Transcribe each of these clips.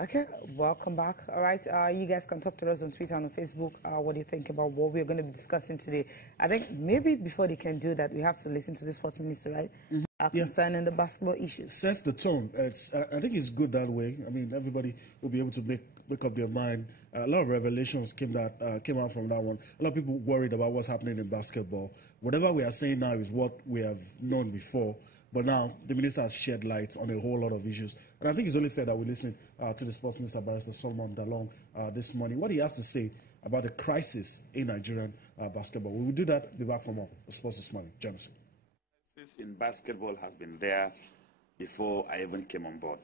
Okay, welcome back. All right, you guys can talk to us on Twitter and on Facebook. What do you think about what we're going to be discussing today? I think maybe before they can do that, we have to listen to the sports minister, right? Concerning the basketball issues. Sets the tone. I think it's good that way. I mean, everybody will be able to make up their mind. A lot of revelations came out from that one. A lot of people worried about what's happening in basketball. Whatever we are saying now is what we have known before. But now the minister has shed light on a whole lot of issues. And I think it's only fair that we listen to the sports minister, Barrister Solomon Dalong, this morning, what he has to say about the crisis in Nigerian basketball. We will do that. Be back for more. The sports this morning. Join us. The crisis in basketball has been there before I even came on board.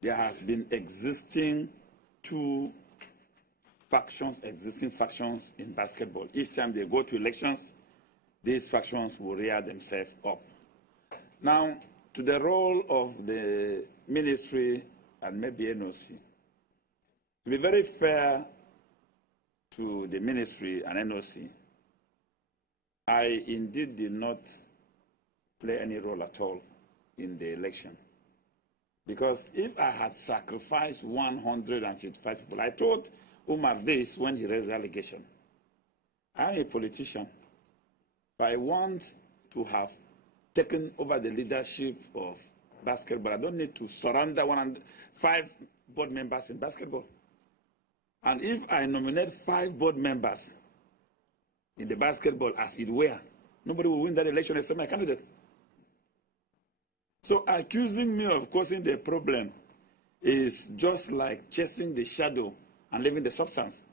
There has been existing factions in basketball. Each time they go to elections, these factions will rear themselves up. Now, to the role of the ministry and maybe NOC, to be very fair to the ministry and NOC, I indeed did not play any role at all in the election. Because if I had sacrificed 155 people, I told Umar this when he raised the allegation. I'm a politician. If I want to have taken over the leadership of basketball, I don't need to surrender 105 board members in basketball. And if I nominate 5 board members in the basketball as it were, nobody will win that election except my candidate. So accusing me of causing the problem is just like chasing the shadow and leaving the substance.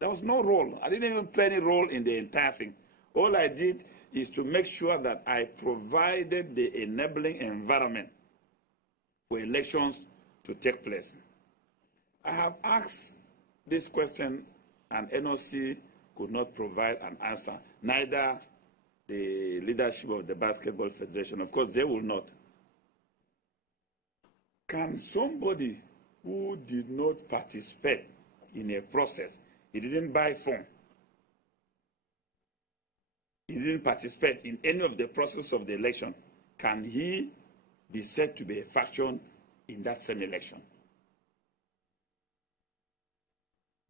There was no role. I didn't even play any role in the entire thing. All I did is to make sure that I provided the enabling environment for elections to take place. I have asked this question, and NOC could not provide an answer. Neither the leadership of the Basketball Federation. Of course, they will not. Can somebody who did not participate in a process, he didn't buy form, he didn't participate in any of the process of the election, can he be said to be a faction in that same election?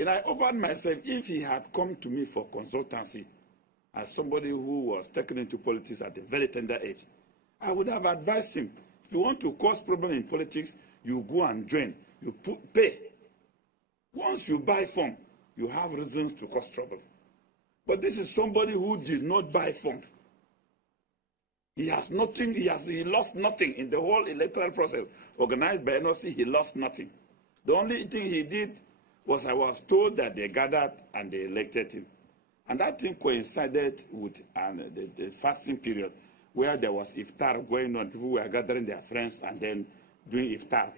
And I offered myself, if he had come to me for consultancy, as somebody who was taken into politics at a very tender age, I would have advised him, if you want to cause problem in politics, you go and join, you pay. Once you buy form, you have reasons to cause trouble. But this is somebody who did not buy form. He has nothing, he lost nothing in the whole electoral process organized by NOC. He lost nothing. The only thing he did was, I was told that they gathered and they elected him. And that thing coincided with the fasting period where there was iftar going on. People were gathering their friends and then doing iftar.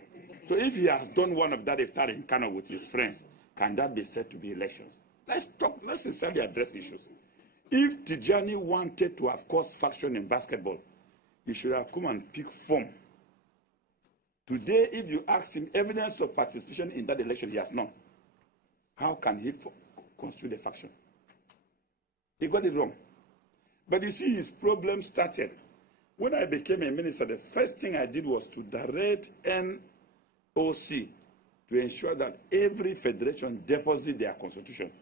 So if he has done one of that iftar in Kano with his friends, can that be said to be elections? Let's sincerely address issues. If Tijani wanted to have caused faction in basketball, he should have come and pick form. Today, if you ask him evidence of participation in that election, he has none. How can he constitute a faction? He got it wrong. But you see, his problem started. When I became a minister, the first thing I did was to direct NOC to ensure that every federation deposit their constitution.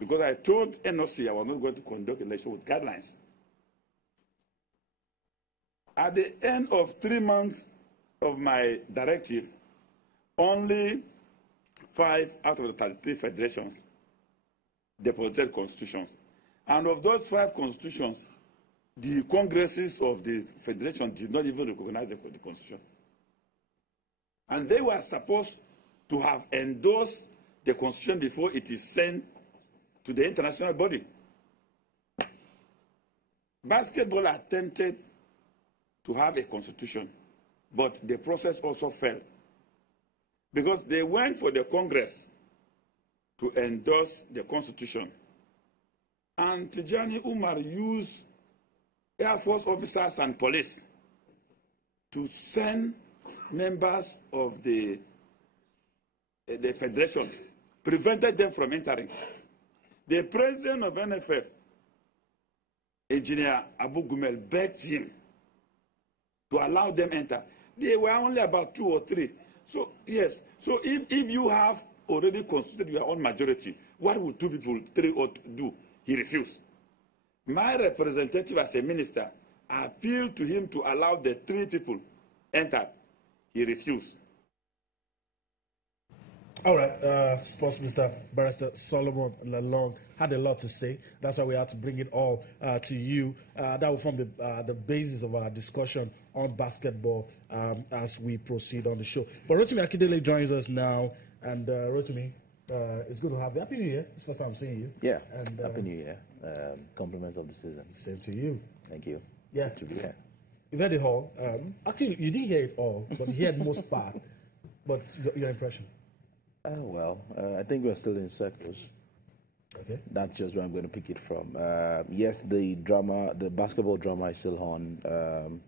Because I told NOC I was not going to conduct election with guidelines. At the end of 3 months of my directive, only 5 out of the 33 federations deposited constitutions. And of those 5 constitutions, the congresses of the federation did not even recognize the constitution. And they were supposed to have endorsed the constitution before it is sent to the international body. Basketball attempted to have a constitution, but the process also failed. Because they went for the Congress to endorse the constitution. And Tijani Umar used Air Force officers and police to send members of the federation, prevented them from entering. The president of NFF, Engineer Abu Gumel, begged him to allow them enter. They were only about 2 or 3. So, yes. So if you have already constituted your own majority, what will 2 people, 3 or do? He refused. My representative as a minister appealed to him to allow the 3 people entered. He refused. All right, Sports Minister Barrister Solomon Lalong had a lot to say. That's why we had to bring it all to you. That will form the basis of our discussion on basketball as we proceed on the show. But Rotimi Akindele joins us now. And Rotimi, it's good to have you. Happy New Year. It's the first time I'm seeing you. Yeah, and, Happy New Year. Compliments of the season. Same to you. Thank you. Yeah. Good to be here. You've heard it all. Actually, you didn't hear it all, but you heard most part. But your impression? Well, I think we're still in circles. Okay. That's just where I'm going to pick it from. Yes, the basketball drama is still on.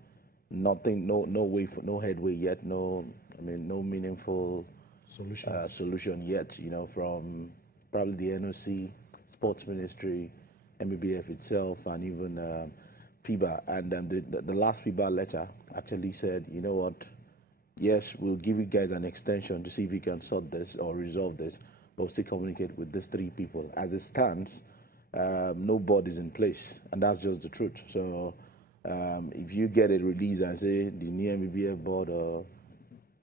Nothing, no headway yet. No meaningful solution yet. From probably the NOC, Sports Ministry, MBBF itself, and even FIBA. And the last FIBA letter actually said, you know what? Yes, we'll give you guys an extension to see if we can sort this or resolve this, but we'll still communicate with these 3 people. As it stands, no board is in place, and that's just the truth. So if you get a release and say the new MBBF board,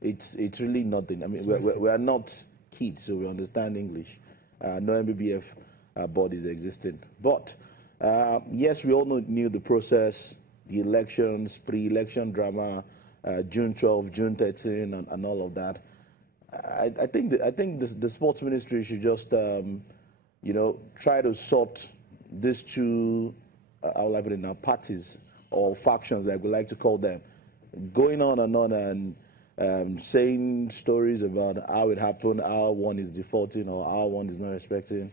it's really nothing. I mean, we are not kids, so we understand English. No MBBF board is existing. But yes, we all knew the process, the elections, pre-election drama, June 12, June 13, and all of that. I think the sports ministry should just, try to sort these 2, how will I put it now, parties or factions, like we like to call them, going on and saying stories about how it happened, how one is defaulting or how one is not respecting.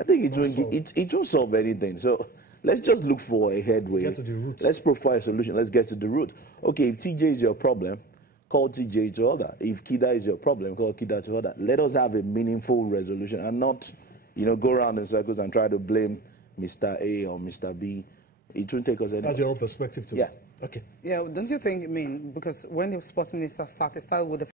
I think it won't solve anything. So let's just look for a headway. Get to the root. Let's provide a solution. Let's get to the root. Okay, if TJ is your problem, call TJ to order. If Kida is your problem, call Kida to order. Let us have a meaningful resolution and not, go around in circles and try to blame Mr. A or Mr. B. It won't take us anywhere. That's your own perspective to it. Yeah. Okay. Yeah, don't you think, because when the sports minister started with the